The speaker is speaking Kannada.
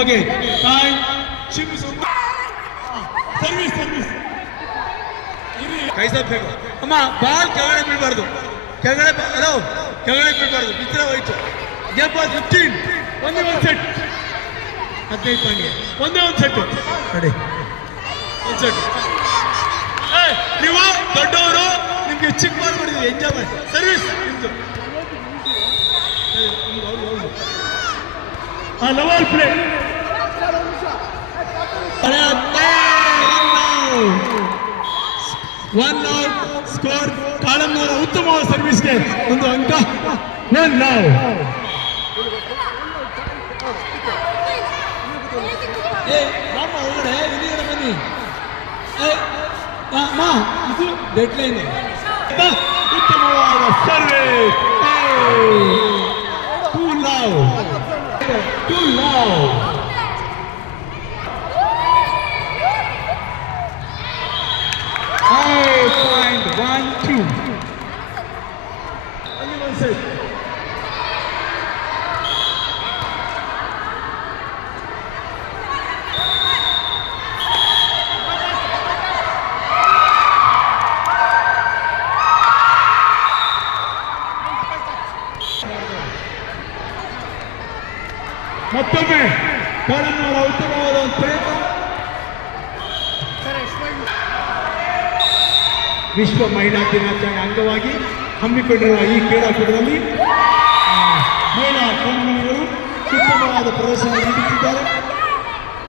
ಓಕೆ ಸರ್ವಿಸ್ ಸರ್ವಿಸ್ ಕೈಸ ಬೇಕು ಅಮ್ಮ ಬಾಲ್ ಕೆಳಗಡೆ ಬೀಳ್ಬಾರ್ದು ಕೆಳಗಡೆ ಹಲೋ ಕೆಳಗಡೆ ಬೀಳ್ಬಾರ್ದು ಬಿತ್ತರೆ ಹೋಯ್ತು ಗೇಮ್ ಬಾಲ್ 15 ಒಂದೇ ಒಂದು ಸೆಟ್ 15 ಪಾಯಿಂಟ್ಗೆ ಒಂದೇ ಒಂದು ಸೆಟ್ ನೋಡಿ ಒಂದು ಸೆಟ್ ನೀವು ದೊಡ್ಡವರು ನಿಮ್ಗೆ ಚಿಕ್ಕ ಬಾಲ್ ಮಾಡಿದ್ವಿ ಎಂಜಾಯ್ ಮಾಡಿ ಸರ್ವಿಸ್ ನಿಮ್ದು ಲವಲ್ ಪ್ಲೇ 1 ಸ್ಕೋರ್ ಕಾಳಮ್ಮನವರ ಉತ್ತಮವಾದ ಸರ್ವಿಸ್ಗೆ ಒಂದು ಅಂಕ 1 ರಾಮ ಒಳಗಡೆ ಇಲ್ಲಿಗಡೆ ಬನ್ನಿ ಇದು ಡೆಡ್ ಲೈನ್ ಉತ್ತಮವಾದ ಸರ್ವಿಸ್ ಟು ಲವ್ ಮತ್ತೊಮ್ಮೆ ಕಾಳಮ್ಮನವರ ಉತ್ತಮವಾದ ಒಂದು ಪ್ರಯತ್ನ ವಿಶ್ವ ಮಹಿಳಾ ದಿನಾಚರಣೆ ಅಂಗವಾಗಿ ಹಮ್ಮಿಕೊಂಡಿರುವ ಈ ಕ್ರೀಡಾಕೂಟದಲ್ಲಿ ಮಹಿಳಾ ಕ್ರೀಡಾಪಟುಗಳು ಉತ್ತಮವಾದ ಪ್ರದರ್ಶನ ನೀಡುತ್ತಿದ್ದಾರೆ.